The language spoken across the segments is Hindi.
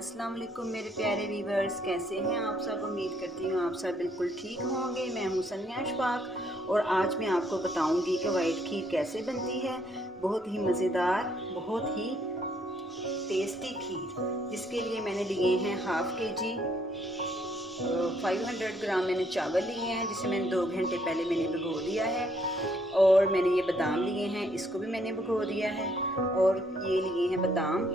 अस्सलाम वालेकुम मेरे प्यारे व्यूवर्स, कैसे हैं आप सब। उम्मीद करती हूँ आप सब बिल्कुल ठीक होंगे। मैं हूँ सन्या अशफाक और आज मैं आपको बताऊंगी कि वाइट खीर कैसे बनती है। बहुत ही मज़ेदार, बहुत ही टेस्टी खीर, जिसके लिए मैंने लिए हैं हाफ़ kg 500 ग्राम मैंने चावल लिए हैं, जिसे मैंने 2 घंटे पहले मैंने भिगो दिया है। और मैंने ये बादाम लिए हैं, इसको भी मैंने भिगो दिया है। और ये लिए हैं बादाम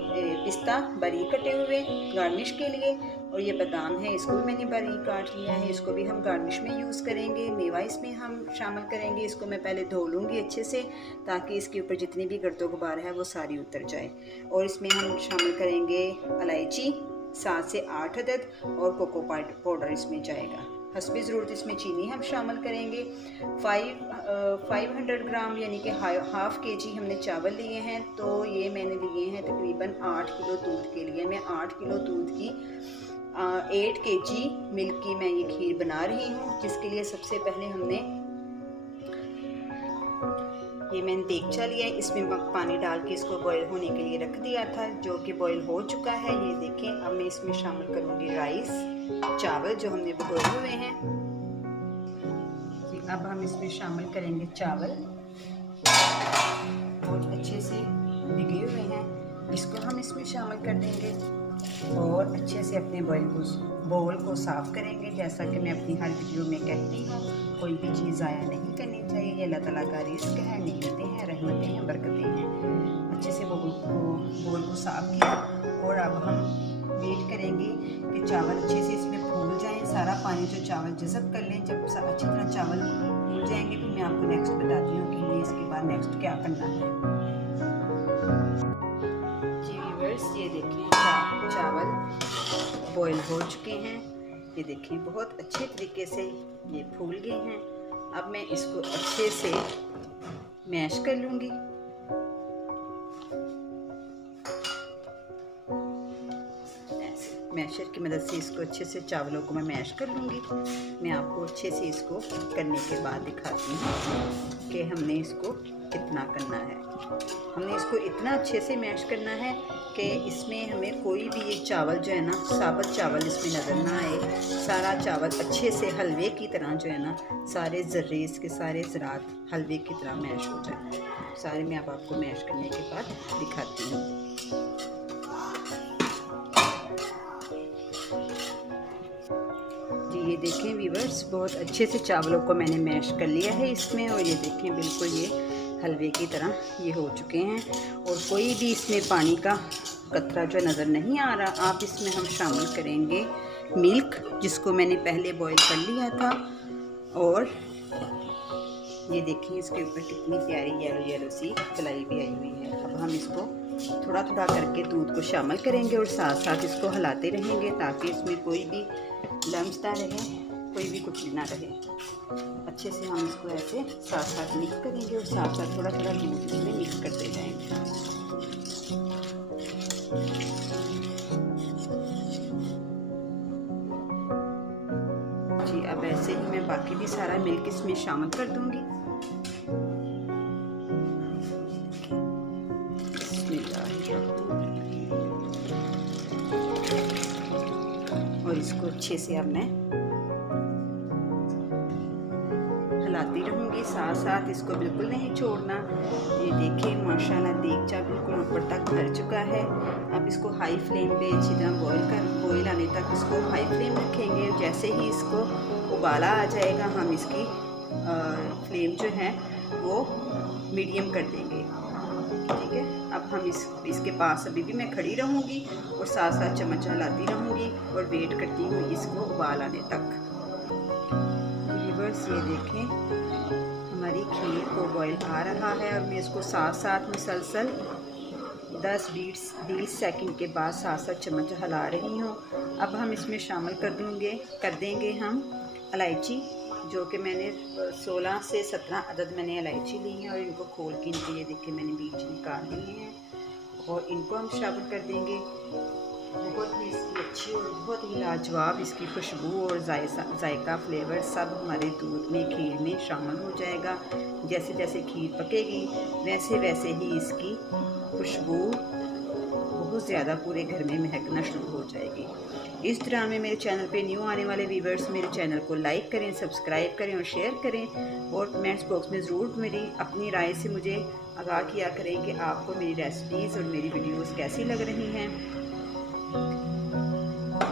पिस्ता बारीक कटे हुए गार्निश के लिए। और ये बादाम है, इसको भी मैंने बारीक काट लिया है, इसको भी हम गार्निश में यूज़ करेंगे। मेवा इसमें हम शामिल करेंगे। इसको मैं पहले धो लूँगी अच्छे से, ताकि इसके ऊपर जितनी भी गर्दो गुबार है वो सारी उतर जाए। और इसमें हम शामिल करेंगे इलायची 7 से 8 अदद, और कोको पाउडर इसमें जाएगा। हस्बे ज़रूरत इसमें चीनी हम शामिल करेंगे। 500 ग्राम यानी कि हाफ़ kg हमने चावल लिए हैं, तो ये मैंने लिए हैं तकरीबन 8 किलो दूध के लिए। मैं 8 किलो दूध की 8 kg मिल्क की मैं ये खीर बना रही हूँ, जिसके लिए सबसे पहले हमने ये मैंने देगचा लिया है, इसमें पानी डाल के इसको बॉईल होने के लिए रख दिया था, जो कि बॉईल हो चुका है। ये देखें, अब मैं इसमें शामिल करूँगी राइस, चावल जो हमने भिगोए हुए हैं। अब हम इसमें शामिल करेंगे चावल, बहुत अच्छे से भिगे हुए हैं, इसको हम इसमें शामिल कर देंगे। और अच्छे से अपने बोल को साफ़ करेंगे। जैसा कि मैं अपनी हर वीडियो में कहती हूँ, कोई भी चीज़ ज़ाया नहीं करनी चाहिए। ये अल्लाह ताला का रिज़्क़ है, नेमतें हैं, रहमतें हैं, बरकतें हैं। अच्छे से बोल को साफ़ किया। और अब हम वेट करेंगे कि चावल अच्छे से इसमें फूल जाएं, सारा पानी जो चावल जज़ब कर लें। जब अच्छी तरह चावल फूल जाएंगे, फिर मैं आपको नेक्स्ट बताती हूँ कि हमें इसके बाद नेक्स्ट क्या करना है। जी व्यूअर्स, ये देखें चावल बॉईल हो चुके हैं। ये देखिए बहुत अच्छे तरीके से ये फूल गए हैं। अब मैं इसको अच्छे से मैश कर लूँगी। मैशर की मदद से इसको अच्छे से चावलों को मैं मैश कर लूँगी। मैं आपको अच्छे से इसको करने के बाद दिखाती हूँ कि हमने इसको कितना करना है। हमने इसको इतना अच्छे से मैश करना है कि इसमें हमें कोई भी ये चावल जो है ना, साबुत चावल इसमें नज़र ना आए। सारा चावल अच्छे से हलवे की तरह जो है ना, सारे ज़र्रे इसके सारे ज़रात हलवे की तरह मैश हो जाए। सारे मैं अब आपको मैश करने के बाद दिखाती हूँ। जी ये देखें व्यूअर्स, बहुत अच्छे से चावलों को मैंने मैश कर लिया है इसमें। और ये देखें बिल्कुल ये हलवे की तरह ये हो चुके हैं। और कोई भी इसमें पानी का कतरा जो नज़र नहीं आ रहा। आप इसमें हम शामिल करेंगे मिल्क, जिसको मैंने पहले बॉईल कर लिया था। और ये देखिए इसके ऊपर कितनी प्यारी येलो येलो सी कलाई भी आई हुई है। अब हम इसको थोड़ा थोड़ा करके दूध को शामिल करेंगे और साथ साथ इसको हिलाते रहेंगे, ताकि इसमें कोई भी लम्स ना रहे, कोई भी कुछ ना रहे। अच्छे से हम इसको ऐसे साथ साथ मिक्स करेंगे और साथ साथ थोड़ा थोड़ा दूध इसमें मिक्स करते जाएंगे। जी अब ऐसे ही मैं बाकी भी सारा मिल्क इसमें शामिल कर दूंगी। और इसको अच्छे से अब मैं हिलाती रहूँगी, साथ साथ इसको बिल्कुल नहीं छोड़ना। ये देखिए माशाल्लाह देगचा बिल्कुल ऊपर तक भर चुका है। अब इसको हाई फ्लेम पे अच्छी तरह बॉईल आने तक इसको हाई फ्लेम रखेंगे। जैसे ही इसको उबाला आ जाएगा, हम इसकी फ्लेम जो है वो मीडियम कर देंगे। ठीक है, अब हम इसके पास अभी भी मैं खड़ी रहूँगी और साथ साथ चम्मच हिलाती रहूँगी और वेट करती हूँ इसको उबाल आने तक। व्यूअर्स ये देखें हमारी खीर को बॉईल आ रहा है और मैं इसको साथ साथ मुसलसल 10-20 सेकंड के बाद साथ साथ चम्मच हिला रही हूँ। अब हम इसमें शामिल कर देंगे हम इलायची, जो कि मैंने 16 से 17 अदद मैंने इलायची ली हैं। और इनको खोल के इनके ये देखिए मैंने बीज निकाल लिए हैं और इनको हम शामिल कर देंगे। बहुत ही इसकी अच्छी और बहुत ही लाजवाब इसकी खुशबू और जायका फ्लेवर सब हमारे दूध में, खीर में शामिल हो जाएगा। जैसे जैसे खीर पकेगी वैसे वैसे ही इसकी खुशबू बहुत ज़्यादा पूरे घर में महकना शुरू हो जाएगी। इस तरह में मेरे चैनल पे न्यू आने वाले व्यूवर्स मेरे चैनल को लाइक करें, सब्सक्राइब करें और शेयर करें, और कमेंट्स बॉक्स में ज़रूर मेरी अपनी राय से मुझे आगाह किया करें कि आपको मेरी रेसिपीज़ और मेरी वीडियोस कैसी लग रही हैं।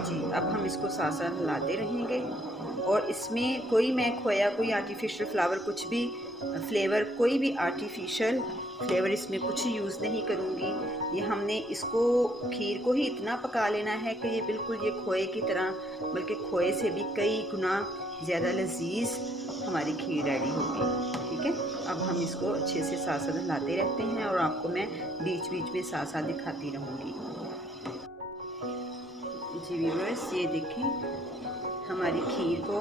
जी, अब हम इसको साथ साथ हिलाते रहेंगे, और इसमें कोई मैं खोया, कोई आर्टिफिशियल फ्लावर, कुछ भी फ्लेवर, कोई भी आर्टिफिशियल फ्लेवर इसमें कुछ यूज़ नहीं करूँगी। ये हमने इसको खीर को ही इतना पका लेना है कि ये बिल्कुल ये खोए की तरह, बल्कि खोए से भी कई गुना ज़्यादा लजीज हमारी खीर रेडी होगी। ठीक है, अब हम इसको अच्छे से साथ साथ हिलाते रहते हैं, और आपको मैं बीच बीच में साथ साथ दिखाती रहूँगी। जी व्यूअर्स, ये देखें हमारी खीर को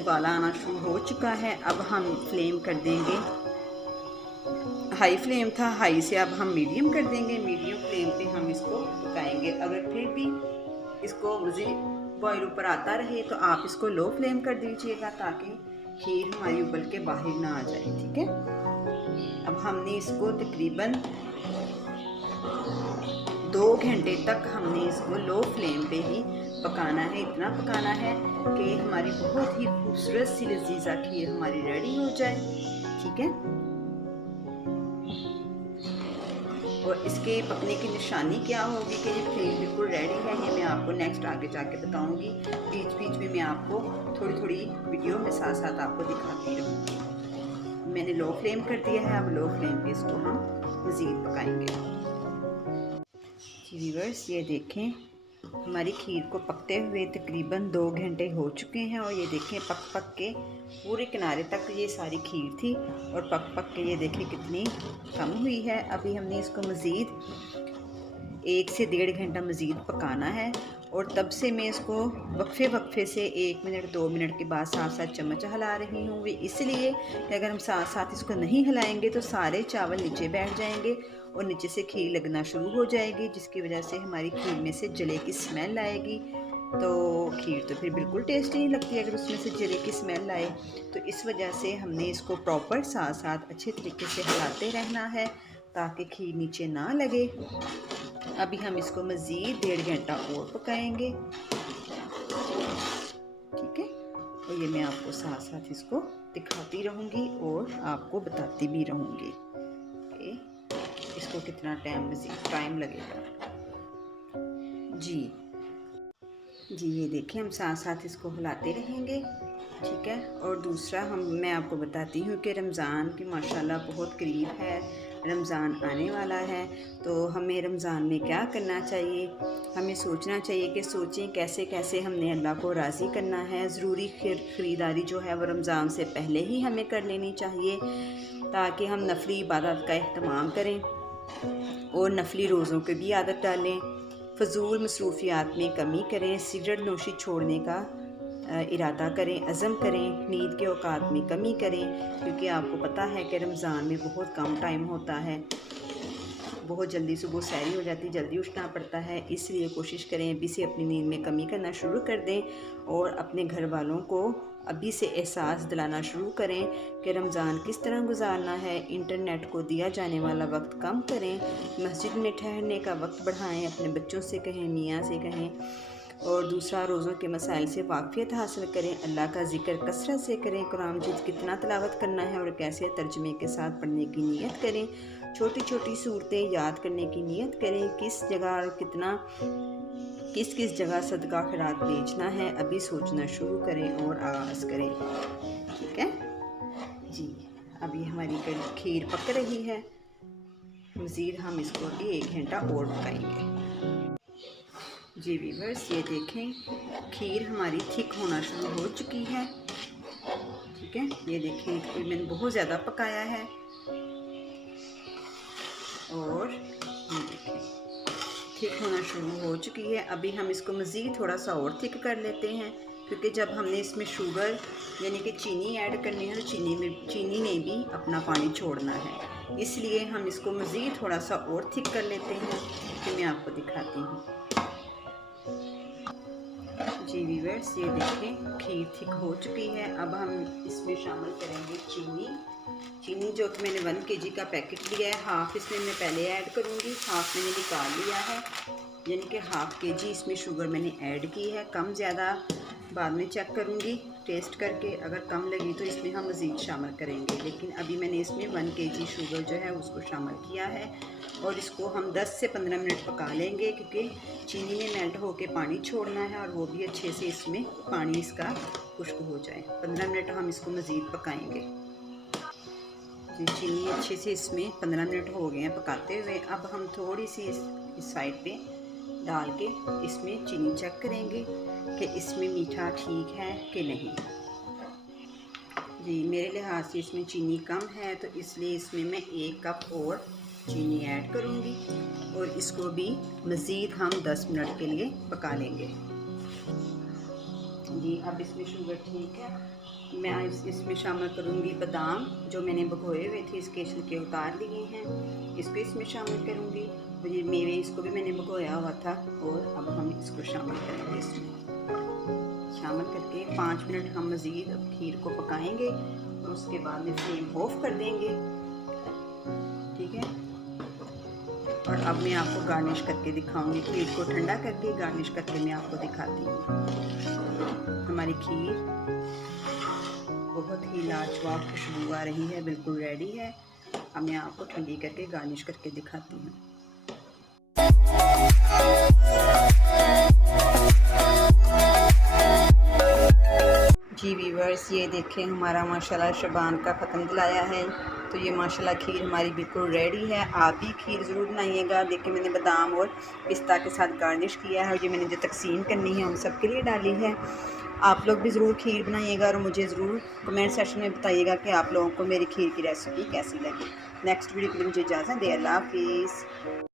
उबाला आना शुरू हो चुका है। अब हम फ्लेम कर देंगे, हाई फ्लेम था, हाई से अब हम मीडियम कर देंगे। मीडियम फ्लेम पे हम इसको पकाएंगे। अगर फिर भी इसको मज़ीद बॉयल ऊपर आता रहे तो आप इसको लो फ्लेम कर दीजिएगा, ताकि खीर हमारी उबल के बाहर ना आ जाए। ठीक है, अब हमने इसको तकरीबन 2 घंटे तक हमने इसको लो फ्लेम पे ही पकाना है। इतना पकाना है कि हमारी बहुत ही खूबसूरत सी लजीजा खीर हमारी रेडी हो जाए। ठीक है, और इसके पकने की निशानी क्या होगी कि ये खीर बिल्कुल रेडी है, ये मैं आपको नेक्स्ट आगे जाके बताऊंगी। बीच बीच में मैं आपको थोड़ी थोड़ी वीडियो में साथ साथ आपको दिखाती रहूँगी। मैंने लो फ्लेम कर दिया है, अब लो फ्लेम पे इसको हम मज़ीद पकाएंगे। जी व्यूअर्स, ये देखें हमारी खीर को पकते हुए तकरीबन 2 घंटे हो चुके हैं, और ये देखें पक पक के पूरे किनारे तक ये सारी खीर थी, और पक पक के ये देखें कितनी कम हुई है। अभी हमने इसको मज़ीद 1 से 1.5 घंटा मज़ीद पकाना है, और तब से मैं इसको वक्फे से 1 मिनट 2 मिनट के बाद साथ साथ चम्मच हिला रही हूँ। वे इसलिए कि अगर हम साथ साथ इसको नहीं हिलाएंगे तो सारे चावल नीचे बैठ जाएंगे और नीचे से खीर लगना शुरू हो जाएगी, जिसकी वजह से हमारी खीर में से जले की स्मेल आएगी। तो खीर तो फिर बिल्कुल टेस्टी नहीं लगती अगर उसमें से जले की स्मेल आए। तो इस वजह से हमने इसको प्रॉपर साथ साथ अच्छे तरीके से हिलाते रहना है, ताकि खीर नीचे ना लगे। अभी हम इसको मज़ीद 1.5 घंटा और पकाएंगे। ठीक है, और ये मैं आपको साथ साथ इसको दिखाती रहूँगी और आपको बताती भी रहूँगी कि इसको कितना टाइम लगेगा। जी ये देखिए, हम साथ साथ इसको हिलाते रहेंगे। ठीक है, और दूसरा मैं आपको बताती हूँ कि रमज़ान की माशाल्लाह बहुत करीब है, रमज़ान आने वाला है। तो हमें रमज़ान में क्या करना चाहिए, हमें सोचना चाहिए कि सोचें कैसे कैसे हमने अल्लाह को राज़ी करना है। ज़रूरी ख़रीदारी जो है वो रमज़ान से पहले ही हमें कर लेनी चाहिए, ताकि हम नफली इबादत का अहतमाम करें और नफली रोज़ों की भी आदत डालें। फ़जूल मसरूफियात में कमी करें, सिगरेट नोशी छोड़ने का इरादा करें, अज़म करें, नींद के औकात में कमी करें, क्योंकि आपको पता है कि रमज़ान में बहुत कम टाइम होता है, बहुत जल्दी सुबह सहरी हो जाती, जल्दी उठना पड़ता है। इसलिए कोशिश करें अभी से अपनी नींद में कमी करना शुरू कर दें, और अपने घर वालों को अभी से एहसास दिलाना शुरू करें कि रमज़ान किस तरह गुजारना है। इंटरनेट को दिया जाने वाला वक्त कम करें, मस्जिद में ठहरने का वक्त बढ़ाएं, अपने बच्चों से कहें, मियाँ से कहें, और दूसरा रोज़ों के मसाइल से वाक़फ़ियत हासिल करें, अल्लाह का ज़िक्र कसरत से करें, कुरान मजीद कितना तिलावत करना है और कैसे तर्जमे के साथ पढ़ने की नीयत करें, छोटी छोटी सूरतें याद करने की नीयत करें, किस जगह और किस जगह सदका खैरात भेजना है अभी सोचना शुरू करें और आगाज़ करें। ठीक है जी, अभी हमारी खीर पक रही है, मज़ीद हम इसको भी 1 घंटा और पकाएंगे। जी व्यूअर्स, ये देखें खीर हमारी थिक होना शुरू हो चुकी है। ठीक है, ये देखें कि मैंने बहुत ज़्यादा पकाया है, और ये देखें थिक होना शुरू हो चुकी है। अभी हम इसको मज़ीद थोड़ा सा और थिक कर लेते हैं, क्योंकि जब हमने इसमें शुगर यानी कि चीनी ऐड करनी है तो चीनी ने भी अपना पानी छोड़ना है, इसलिए हम इसको मज़ीद थोड़ा सा और थिक कर लेते हैं, कि मैं आपको दिखाती हूँ। जी जी व्यूअर्स, ये देखें खीर थिक हो चुकी है। अब हम इसमें शामिल करेंगे चीनी जो कि मैंने 1 kg का पैकेट लिया है। हाफ़ इसमें मैं पहले ऐड करूँगी, हाफ़ मैंने निकाल लिया है, यानी कि हाफ़ kg इसमें शुगर मैंने ऐड की है। कम ज़्यादा बाद में चेक करूँगी टेस्ट करके, अगर कम लगी तो इसमें हम मज़ीद शामिल करेंगे, लेकिन अभी मैंने इसमें 1 kg शुगर जो है उसको शामिल किया है। और इसको हम 10 से 15 मिनट पका लेंगे, क्योंकि चीनी में मेल्ट होके पानी छोड़ना है और वो भी अच्छे से इसमें पानी इसका खुश्क हो जाए। 15 मिनट हम इसको मज़ीद पकाएंगे। जी चीनी अच्छे से इसमें 15 मिनट हो गए हैं पकाते हुए। अब हम थोड़ी सी इस साइड पे डाल के इसमें चीनी चेक करेंगे कि इसमें मीठा ठीक है कि नहीं। जी मेरे लिहाज से इसमें चीनी कम है, तो इसलिए इसमें मैं 1 कप और चीनी ऐड करूँगी और इसको भी मज़ीद हम 10 मिनट के लिए पका लेंगे। जी अब इसमें शुगर ठीक है। मैं इसमें शामिल करूँगी बादाम जो मैंने भिगोए हुए थे, इसके छिलके उतार लिए हैं, इसको इसमें शामिल करूँगी। और ये मेवे इसको भी मैंने भिगोया हुआ था, और अब हम इसको शामिल करेंगे। इसमें शामिल करके 5 मिनट हम मज़ीद अब खीर को पकाएंगे और उसके बाद में फ्लेम ऑफ कर देंगे। ठीक है, और अब मैं आपको गार्निश करके दिखाऊंगी। खीर को ठंडा करके गार्निश करके मैं आपको दिखाती हूँ। हमारी खीर बहुत ही लाजवाब खुशबू आ रही है, बिल्कुल रेडी है। अब मैं आपको ठंडी करके गार्निश करके दिखाती हूँ। जी व्यूअर्स, ये देखें हमारा माशाल्लाह शबान का ख़त्म दिलाया है, तो ये माशाल्लाह खीर हमारी बिल्कुल रेडी है। आप भी खीर ज़रूर बनाइएगा। देखिए मैंने बादाम और पिस्ता के साथ गार्निश किया है, और ये मैंने जो तकसीम करनी है उन सब के लिए डाली है। आप लोग भी ज़रूर खीर बनाइएगा और मुझे ज़रूर कमेंट सेक्शन में बताइएगा कि आप लोगों को मेरी खीर की रेसिपी कैसी लगी। नेक्स्ट वीडियो के लिए मुझे इजाज़त दें। अल्लाह हाफ़िज़।